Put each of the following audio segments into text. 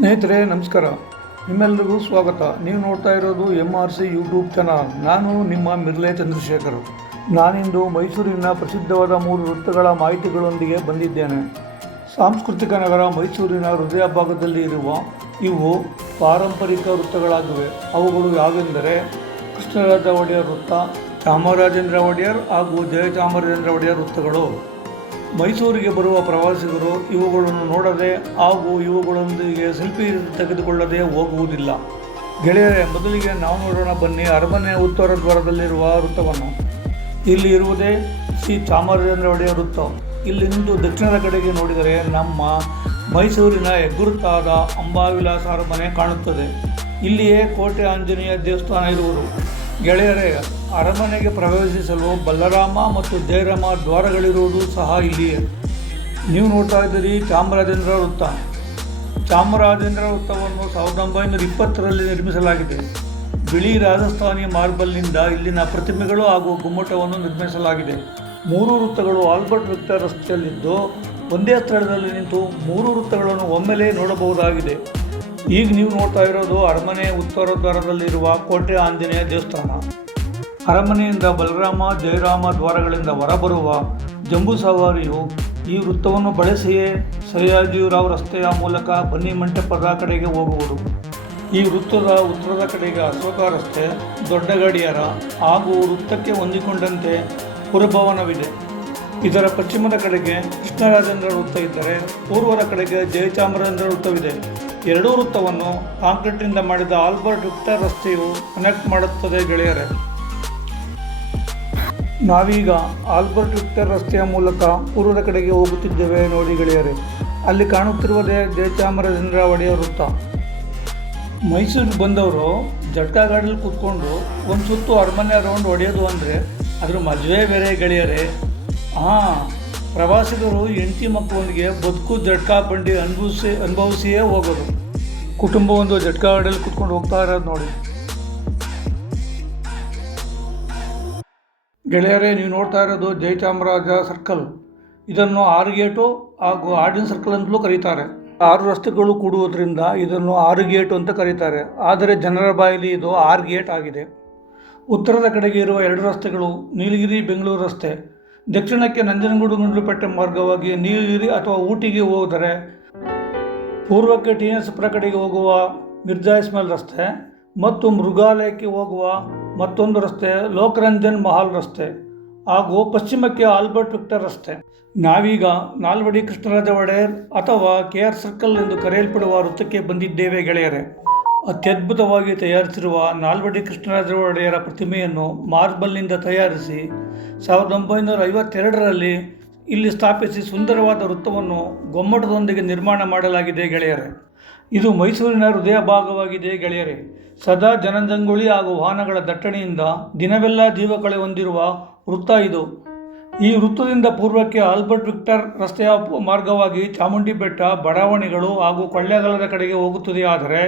ಸ್ನೇಹಿತರೆ, ನಮಸ್ಕಾರ. ನಿಮ್ಮೆಲ್ಲರಿಗೂ ಸ್ವಾಗತ. ನೀವು ನೋಡ್ತಾ ಇರೋದು M R C YouTube channel ನಾನು ನಿಮ್ಮ ಮಿರ್ಲೆ ಚಂದ್ರಶೇಖರ್. ನಾನಿಂದು ಮೈಸೂರಿನ ಪ್ರಸಿದ್ಧವಾದ ಮೂರು ವೃತ್ತಗಳ ಮಾಹಿತಿಗಳೊಂದಿಗೆ ಬಂದಿದ್ದೇನೆ. ಸಾಂಸ್ಕೃತಿಕ ನಗರ ಮೈಸೂರಿನ ಹೃದಯ ಭಾಗದಲ್ಲಿ ಇರುವ ಇವು ಪಾರಂಪರಿಕ ವೃತ್ತಗಳಾಗಿವೆ. ಅವುಗಳು ಯಾವೆಂದರೆ ಕೃಷ್ಣರಾಜ ಒಡೆಯರ್ ವೃತ್ತ, ಚಾಮರಾಜೇಂದ್ರ ಒಡೆಯರ್ ಹಾಗೂ ಜಯಚಾಮರಾಜೇಂದ್ರ ಒಡೆಯರ್ ವೃತ್ತಗಳು. ಮೈಸೂರಿಗೆ ಬರುವ ಪ್ರವಾಸಿಗರು ಇವುಗಳನ್ನು ನೋಡದೆ ಹಾಗೂ ಇವುಗಳೊಂದಿಗೆ ಸೆಲ್ಫಿ ತೆಗೆದುಕೊಳ್ಳದೆ ಹೋಗುವುದಿಲ್ಲ. ಗೆಳೆಯರೇ, ಮೊದಲಿಗೆ ನಾವು ನೋಡೋಣ ಬನ್ನಿ ಅರಮನೆ ಉತ್ತರ ದ್ವಾರದಲ್ಲಿರುವ ವೃತ್ತವನ್ನು. ಇಲ್ಲಿ ಇರುವುದೇ ಶ್ರೀ ಚಾಮರಾಜೇಂದ್ರ ಒಡೆಯ ವೃತ್ತ. ಇಲ್ಲಿಂದು ದಕ್ಷಿಣದ ಕಡೆಗೆ ನೋಡಿದರೆ ನಮ್ಮ ಮೈಸೂರಿನ ಹೆಗ್ಗುರುತಾದ ಅಂಬಾವಿಲಾಸ ಅರಮನೆ ಕಾಣುತ್ತದೆ. ಇಲ್ಲಿಯೇ ಕೋಟೆ ಆಂಜನೇಯ ದೇವಸ್ಥಾನ ಇರುವುದು. ಗೆಳೆಯರೇ ಅರಮನೆಗೆ ಪ್ರವೇಶಿಸಲು ಬಲ್ಲರಾಮ ಮತ್ತು ಜಯರಾಮ ದ್ವಾರಗಳಿರುವುದು ಸಹ ಇಲ್ಲಿಯೇ. ನೀವು ನೋಡ್ತಾ ಇದ್ದೀರಿ ಚಾಮರಾಜೇಂದ್ರ ವೃತ್ತ. ಚಾಮರಾಜೇಂದ್ರ ವೃತ್ತವನ್ನು ಸಾವಿರದ ಒಂಬೈನೂರ ಇಪ್ಪತ್ತರಲ್ಲಿ ನಿರ್ಮಿಸಲಾಗಿದೆ. ಬಿಳಿ ರಾಜಸ್ಥಾನಿ ಮಾರ್ಬಲ್ನಿಂದ ಇಲ್ಲಿನ ಪ್ರತಿಮೆಗಳು ಹಾಗೂ ಗುಮ್ಮಟವನ್ನು ನಿರ್ಮಿಸಲಾಗಿದೆ. ಮೂರು ವೃತ್ತಗಳು ಆಲ್ಬರ್ಟ್ ವೃತ್ತ ರಸ್ತೆಯಲ್ಲಿದ್ದು, ಒಂದೇ ಸ್ಥಳದಲ್ಲಿ ನಿಂತು ಮೂರು ವೃತ್ತಗಳನ್ನು ಒಮ್ಮೆಲೇ ನೋಡಬಹುದಾಗಿದೆ. ಈಗ ನೀವು ನೋಡ್ತಾ ಇರೋದು ಅರಮನೆ ಉತ್ತರ ದ್ವಾರದಲ್ಲಿರುವ ಕೋಟೆ ಆಂಜನೇಯ ದೇವಸ್ಥಾನ. ಅರಮನೆಯಿಂದ ಬಲರಾಮ, ಜಯರಾಮ ದ್ವಾರಗಳಿಂದ ಹೊರಬರುವ ಜಂಬೂ ಸವಾರಿಯು ಈ ವೃತ್ತವನ್ನು ಬಳಸಿಯೇ ಸಯ್ಯಾಜಿರಾವ್ ರಸ್ತೆಯ ಮೂಲಕ ಬನ್ನಿ ಮಂಟಪದ ಕಡೆಗೆ ಹೋಗುವುದು. ಈ ವೃತ್ತದ ಉತ್ತರದ ಕಡೆಗೆ ಅಶೋಕ ರಸ್ತೆ ದೊಡ್ಡ ಗಡಿಯಾರ ಹಾಗೂ ವೃತ್ತಕ್ಕೆ ಹೊಂದಿಕೊಂಡಂತೆ ಪುರಭವನವಿದೆ ಇದರ ಪಶ್ಚಿಮದ ಕಡೆಗೆ ಕೃಷ್ಣರಾಜೇಂದ್ರ ವೃತ್ತ ಇದ್ದರೆ ಪೂರ್ವರ ಕಡೆಗೆ ಜಯಚಾಮರಾಜೇಂದ್ರ ವೃತ್ತವಿದೆ. ಎರಡೂ ವೃತ್ತವನ್ನು ಕಾಂಕ್ರೀಟ್ನಿಂದ ಮಾಡಿದ ಆಲ್ಬರ್ಟ್ ವಿಕ್ಟರ್ ರಸ್ತೆಯು ಕನೆಕ್ಟ್ ಮಾಡುತ್ತದೆ ಗೆಳೆಯರೇ. ನಾವೀಗ ಆಲ್ಬರ್ಟ್ ವಿಕ್ಟರ್ ರಸ್ತೆಯ ಮೂಲಕ ಪೂರ್ವದ ಕಡೆಗೆ ಹೋಗುತ್ತಿದ್ದೇವೆ ನೋಡಿ ಗೆಳೆಯರೆ. ಅಲ್ಲಿ ಕಾಣುತ್ತಿರುವುದೇ ಜಯಚಾಮರಾಜೇಂದ್ರ ಒಡೆಯ ವೃತ್ತ. ಮೈಸೂರಿಗೆ ಬಂದವರು ಜಟ್ಕಾ ಗಾಡಿಯಲ್ಲಿ ಕೂತ್ಕೊಂಡು ಒಂದು ಸುತ್ತು ಅರಮನೆ ರೌಂಡ್ ಹೊಡೆಯೋದು ಅಂದರೆ ಅದ್ರ ಮದುವೆ ಬೇರೆ ಗೆಳೆಯರೆ. ಹಾಂ, ಪ್ರವಾಸಿಗರು ಹೆಂಡತಿ ಮಕ್ಕಳೊಂದಿಗೆ ಬದುಕು ಜಟ್ಕಾ ಬಂಡಿ ಅನುಭವಿಸಿ, ಅನುಭವಿಸಿಯೇ ಹೋಗೋದು. ಕುಟುಂಬ ಒಂದು ಜಟ್ಕಾ ಗಾಡಿಯಲ್ಲಿ ಕೂತ್ಕೊಂಡು ಹೋಗ್ತಾ ಇರೋದು ನೋಡಿ. ಗೆಳೆಯರೇ, ನೀವು ನೋಡ್ತಾ ಇರೋದು ಜಯಚಾಮರಾಜ ಸರ್ಕಲ್. ಇದನ್ನು ಆರು ಗೇಟು ಹಾಗೂ ಆಡಿನ ಸರ್ಕಲ್ ಅಂತಲೂ ಕರೀತಾರೆ. ಆರು ರಸ್ತೆಗಳು ಕೂಡುವುದರಿಂದ ಇದನ್ನು ಆರು ಗೇಟು ಅಂತ ಕರೀತಾರೆ. ಆದರೆ ಜನರ ಬಾಯಲ್ಲಿ ಇದು ಆರು ಗೇಟ್ ಆಗಿದೆ. ಉತ್ತರದ ಕಡೆಗೆ ಇರುವ ಎರಡು ರಸ್ತೆಗಳು ನೀಲಗಿರಿ ಬೆಂಗಳೂರು ರಸ್ತೆ. ದಕ್ಷಿಣಕ್ಕೆ ನಂಜನಗೂಡು ಗುಂಡ್ಲುಪೇಟೆ ಮಾರ್ಗವಾಗಿ ನೀಲಗಿರಿ ಅಥವಾ ಊಟಿಗೆ ಹೋದರೆ ಪೂರ್ವಕ್ಕೆ ಟಿ ಸುಪ್ರ ಕಡೆಗೆ ಹೋಗುವ ಮಿರ್ಜಾ ಇಸ್ಮಾಯಿಲ್ ರಸ್ತೆ ಮತ್ತು ಮೃಗಾಲಯಕ್ಕೆ ಹೋಗುವ ಮತ್ತೊಂದು ರಸ್ತೆ, ಲೋಕರಂಜನ್ ಮಹಾಲ್ ರಸ್ತೆ ಹಾಗೂ ಪಶ್ಚಿಮಕ್ಕೆ ಆಲ್ಬರ್ಟ್ ವಿಕ್ಟರ್ ರಸ್ತೆ. ನಾವೀಗ ನಾಲ್ವಡಿ ಕೃಷ್ಣರಾಜ ಒಡೆಯರ್ ಅಥವಾ ಕೆ ಆರ್ ಸರ್ಕಲ್ ಎಂದು ಕರೆಯಲ್ಪಡುವ ವೃತ್ತಕ್ಕೆ ಬಂದಿದ್ದೇವೆ ಗೆಳೆಯರೇ. ಅತ್ಯದ್ಭುತವಾಗಿ ತಯಾರಿಸಿರುವ ನಾಲ್ವಡಿ ಕೃಷ್ಣರಾಜ ಒಡೆಯರ ಪ್ರತಿಮೆಯನ್ನು ಮಾರ್ಬಲ್ನಿಂದ ತಯಾರಿಸಿ ಸಾವಿರದ ಒಂಬೈನೂರ ಐವತ್ತೆರಡರಲ್ಲಿ ಇಲ್ಲಿ ಸ್ಥಾಪಿಸಿ ಸುಂದರವಾದ ವೃತ್ತವನ್ನು ಗೊಮ್ಮಟದೊಂದಿಗೆ ನಿರ್ಮಾಣ ಮಾಡಲಾಗಿದೆ ಗೆಳೆಯರೇ. ಇದು ಮೈಸೂರಿನ ಹೃದಯ ಭಾಗವಾಗಿದೆ ಗೆಳೆಯರೇ. ಸದಾ ಜನಜಂಗುಳಿ ಹಾಗೂ ವಾಹನಗಳ ದಟ್ಟಣೆಯಿಂದ ದಿನವೆಲ್ಲ ಜೀವಕಳೆ ಹೊಂದಿರುವ ವೃತ್ತ ಇದು. ಈ ವೃತ್ತದಿಂದ ಪೂರ್ವಕ್ಕೆ ಆಲ್ಬರ್ಟ್ ವಿಕ್ಟರ್ ರಸ್ತೆಯ ಮಾರ್ಗವಾಗಿ ಚಾಮುಂಡಿ ಬೆಟ್ಟ, ಬಡಾವಣೆಗಳು ಹಾಗೂ ಕೊಳ್ಳೇಗಾಲದ ಕಡೆಗೆ ಹೋಗುತ್ತದೆ. ಆದರೆ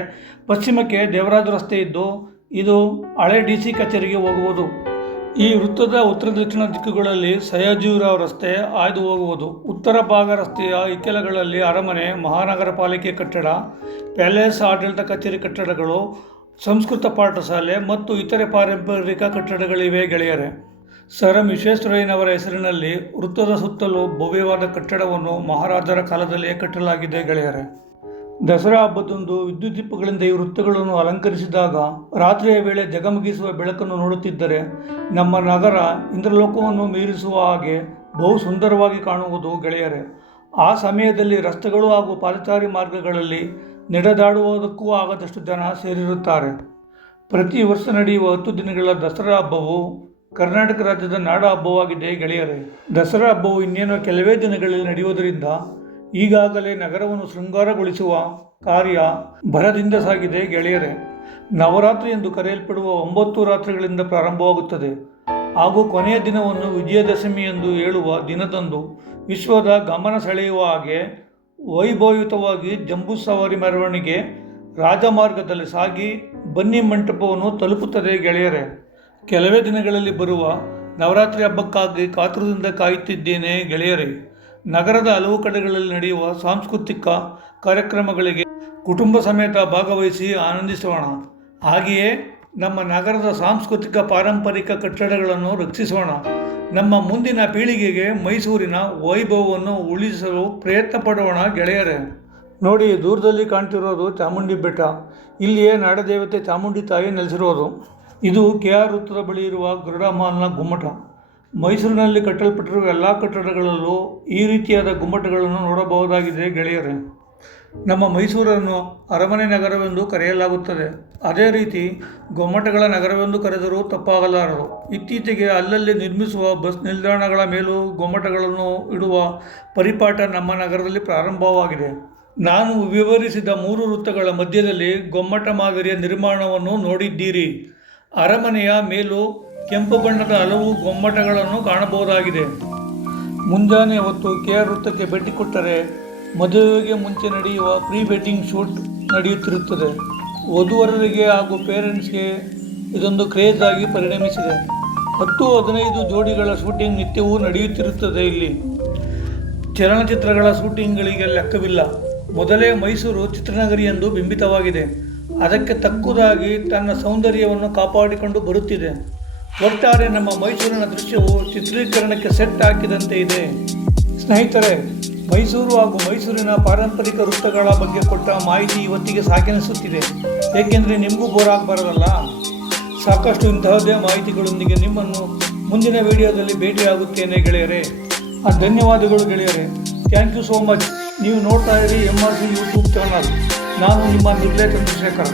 ಪಶ್ಚಿಮಕ್ಕೆ ದೇವರಾಜ ರಸ್ತೆ ಇದ್ದು, ಇದು ಹಳೆ ಡಿ ಸಿ ಕಚೇರಿಗೆ ಹೋಗುವುದು. ಈ ವೃತ್ತದ ಉತ್ತರ ದಕ್ಷಿಣ ದಿಕ್ಕುಗಳಲ್ಲಿ ಸಯಾಜಿರಾವ್ ರಸ್ತೆ ಆಯ್ದು ಹೋಗುವುದು. ಉತ್ತರ ಭಾಗ ರಸ್ತೆಯ ಇಕ್ಕೆಲಗಳಲ್ಲಿ ಅರಮನೆ, ಮಹಾನಗರ ಪಾಲಿಕೆ ಕಟ್ಟಡ, ಪ್ಯಾಲೇಸ್ ಆಡಳಿತ ಕಚೇರಿ ಕಟ್ಟಡಗಳು, ಸಂಸ್ಕೃತ ಪಾಠಶಾಲೆ ಮತ್ತು ಇತರೆ ಪಾರಂಪರಿಕ ಕಟ್ಟಡಗಳಿವೆ ಗೆಳೆಯರೆ. ಸರ್ ಎಂ ವಿಶ್ವೇಶ್ವರಯ್ಯನವರ ಹೆಸರಿನಲ್ಲಿ ವೃತ್ತದ ಸುತ್ತಲೂ ಭವ್ಯವಾದ ಕಟ್ಟಡವನ್ನು ಮಹಾರಾಜರ ಕಾಲದಲ್ಲಿಯೇ ಕಟ್ಟಲಾಗಿದೆ ಗೆಳೆಯರೆ. ದಸರಾ ಹಬ್ಬದಂದು ವಿದ್ಯುತ್ ದೀಪಗಳಿಂದ ಈ ವೃತ್ತಗಳನ್ನು ಅಲಂಕರಿಸಿದಾಗ ರಾತ್ರಿಯ ವೇಳೆ ಜಗಮಗಿಸುವ ಬೆಳಕನ್ನು ನೋಡುತ್ತಿದ್ದರೆ ನಮ್ಮ ನಗರ ಇಂದ್ರಲೋಕವನ್ನು ಮೀರಿಸುವ ಹಾಗೆ ಬಹು ಸುಂದರವಾಗಿ ಕಾಣುವುದು ಗೆಳೆಯರೆ. ಆ ಸಮಯದಲ್ಲಿ ರಸ್ತೆಗಳು ಹಾಗೂ ಪಾದಚಾರಿ ಮಾರ್ಗಗಳಲ್ಲಿ ನಡೆದಾಡುವುದಕ್ಕೂ ಆಗದಷ್ಟು ಜನ ಸೇರಿರುತ್ತಾರೆ. ಪ್ರತಿ ವರ್ಷ ನಡೆಯುವ ಹತ್ತು ದಿನಗಳ ದಸರಾ ಹಬ್ಬವು ಕರ್ನಾಟಕ ರಾಜ್ಯದ ನಾಡ ಹಬ್ಬವಾಗಿದೆ ಗೆಳೆಯರೇ. ದಸರಾ ಹಬ್ಬವು ಇನ್ನೇನು ಕೆಲವೇ ದಿನಗಳಲ್ಲಿ ನಡೆಯುವುದರಿಂದ ಈಗಾಗಲೇ ನಗರವನ್ನು ಶೃಂಗಾರಗೊಳಿಸುವ ಕಾರ್ಯ ಭರದಿಂದ ಸಾಗಿದೆ ಗೆಳೆಯರೇ. ನವರಾತ್ರಿ ಎಂದು ಕರೆಯಲ್ಪಡುವ ಒಂಬತ್ತು ರಾತ್ರಿಗಳಿಂದ ಪ್ರಾರಂಭವಾಗುತ್ತದೆ. ಹಾಗೂ ಕೊನೆಯ ದಿನವನ್ನು ವಿಜಯದಶಮಿ ಎಂದು ಹೇಳುವ ದಿನದಂದು ವಿಶ್ವದ ಗಮನ ಸೆಳೆಯುವ ಹಾಗೆ ವೈಭವಯುತವಾಗಿ ಜಂಬೂ ಸವಾರಿ ಮೆರವಣಿಗೆ ರಾಜಮಾರ್ಗದಲ್ಲಿ ಸಾಗಿ ಬನ್ನಿ ಮಂಟಪವನ್ನು ತಲುಪುತ್ತದೆ ಗೆಳೆಯರೇ. ಕೆಲವೇ ದಿನಗಳಲ್ಲಿ ಬರುವ ನವರಾತ್ರಿ ಹಬ್ಬಕ್ಕಾಗಿ ಕಾತುರದಿಂದ ಕಾಯುತ್ತಿದ್ದೇನೆ ಗೆಳೆಯರೇ. ನಗರದ ಹಲವು ಕಡೆಗಳಲ್ಲಿ ನಡೆಯುವ ಸಾಂಸ್ಕೃತಿಕ ಕಾರ್ಯಕ್ರಮಗಳಿಗೆ ಕುಟುಂಬ ಸಮೇತ ಭಾಗವಹಿಸಿ ಆನಂದಿಸೋಣ. ಹಾಗೆಯೇ ನಮ್ಮ ನಗರದ ಸಾಂಸ್ಕೃತಿಕ ಪಾರಂಪರಿಕ ಕಟ್ಟಡಗಳನ್ನು ರಕ್ಷಿಸೋಣ. ನಮ್ಮ ಮುಂದಿನ ಪೀಳಿಗೆಗೆ ಮೈಸೂರಿನ ವೈಭವವನ್ನು ಉಳಿಸಲು ಪ್ರಯತ್ನ ಪಡೋಣ ಗೆಳೆಯರೇ. ನೋಡಿ, ದೂರದಲ್ಲಿ ಕಾಣ್ತಿರೋದು ಚಾಮುಂಡಿ ಬೆಟ್ಟ. ಇಲ್ಲಿಯೇ ನಾಡದೇವತೆ ಚಾಮುಂಡಿ ತಾಯಿ ನೆಲೆಸಿರೋದು. ಇದು ಕೆ ಆರ್ ವೃತ್ತದ ಬಳಿ ಇರುವ ಗರುಡ ಗುಮ್ಮಟ. ಮೈಸೂರಿನಲ್ಲಿ ಕಟ್ಟಲ್ಪಟ್ಟಿರುವ ಎಲ್ಲ ಕಟ್ಟಡಗಳಲ್ಲೂ ಈ ರೀತಿಯಾದ ಗುಮ್ಮಟಗಳನ್ನು ನೋಡಬಹುದಾಗಿದೆ ಗೆಳೆಯರೇ. ನಮ್ಮ ಮೈಸೂರನ್ನು ಅರಮನೆ ನಗರವೆಂದು ಕರೆಯಲಾಗುತ್ತದೆ. ಅದೇ ರೀತಿ ಗೊಮ್ಮಟಗಳ ನಗರವೆಂದು ಕರೆದರೂ ತಪ್ಪಾಗಲಾರದು. ಇತ್ತೀಚೆಗೆ ಅಲ್ಲಲ್ಲಿ ನಿರ್ಮಿಸುವ ಬಸ್ ನಿಲ್ದಾಣಗಳ ಮೇಲೂ ಗೊಮ್ಮಟಗಳನ್ನು ಇಡುವ ಪರಿಪಾಠ ನಮ್ಮ ನಗರದಲ್ಲಿ ಪ್ರಾರಂಭವಾಗಿದೆ. ನಾನು ವಿವರಿಸಿದ ಮೂರು ವೃತ್ತಗಳ ಮಧ್ಯದಲ್ಲಿ ಗೊಮ್ಮಟ ಮಾದರಿಯ ನಿರ್ಮಾಣವನ್ನು ನೋಡಿದ್ದೀರಿ. ಅರಮನೆಯ ಮೇಲೂ ಕೆಂಪು ಬಣ್ಣದ ಹಲವು ಗೊಮ್ಮಟಗಳನ್ನು ಕಾಣಬಹುದಾಗಿದೆ. ಮುಂಜಾನೆ ಹೊತ್ತು ಕೆ ಆರ್ ವೃತ್ತಕ್ಕೆ ಭೇಟಿ ಕೊಟ್ಟರೆ ಮದುವೆಗೆ ಮುಂಚೆ ನಡೆಯುವ ಪ್ರೀ ವೆಡ್ಡಿಂಗ್ ಶೂಟ್ ನಡೆಯುತ್ತಿರುತ್ತದೆ. ವಧುವರರಿಗೆ ಹಾಗೂ ಪೇರೆಂಟ್ಸ್ಗೆ ಇದೊಂದು ಕ್ರೇಜ್ ಆಗಿ ಪರಿಣಮಿಸಿದೆ. ಹತ್ತು ಹದಿನೈದು ಜೋಡಿಗಳ ಶೂಟಿಂಗ್ ನಿತ್ಯವೂ ನಡೆಯುತ್ತಿರುತ್ತದೆ ಇಲ್ಲಿ. ಚಲನಚಿತ್ರಗಳ ಶೂಟಿಂಗ್ಗಳಿಗೆ ಲೆಕ್ಕವಿಲ್ಲ. ಮೊದಲೇ ಮೈಸೂರು ಚಿತ್ರನಗರಿ ಎಂದು ಬಿಂಬಿತವಾಗಿದೆ. ಅದಕ್ಕೆ ತಕ್ಕುದಾಗಿ ತನ್ನ ಸೌಂದರ್ಯವನ್ನು ಕಾಪಾಡಿಕೊಂಡು ಬರುತ್ತಿದೆ. ಒಟ್ಟಾರೆ ನಮ್ಮ ಮೈಸೂರಿನ ದೃಶ್ಯವು ಚಿತ್ರೀಕರಣಕ್ಕೆ ಸೆಟ್ ಹಾಕಿದಂತೆ ಇದೆ. ಸ್ನೇಹಿತರೆ, ಮೈಸೂರು ಹಾಗೂ ಮೈಸೂರಿನ ಪಾರಂಪರಿಕ ವೃತ್ತಗಳ ಬಗ್ಗೆ ಕೊಟ್ಟ ಮಾಹಿತಿ ಇವತ್ತಿಗೆ ಸಾಕೆನಿಸುತ್ತಿದೆ ಏಕೆಂದರೆ ನಿಮಗೂ ಬೋರ್ ಆಗಬಾರದಲ್ಲ? ಸಾಕಷ್ಟು ಇಂತಹದ್ದೇ ಮಾಹಿತಿಗಳೊಂದಿಗೆ ನಿಮ್ಮನ್ನು ಮುಂದಿನ ವಿಡಿಯೋದಲ್ಲಿ ಭೇಟಿಯಾಗುತ್ತೇನೆ ಗೆಳೆಯರೇ. ಆ ಧನ್ಯವಾದಗಳು ಗೆಳೆಯರೆ. ಥ್ಯಾಂಕ್ ಯು ಸೋ ಮಚ್ ನೀವು ನೋಡ್ತಾ ಇರಿ M R C YouTube channel ನಾನು ನಿಮ್ಮ ನಿರ್ಲಯ ಚಂದ್ರಶೇಖರ್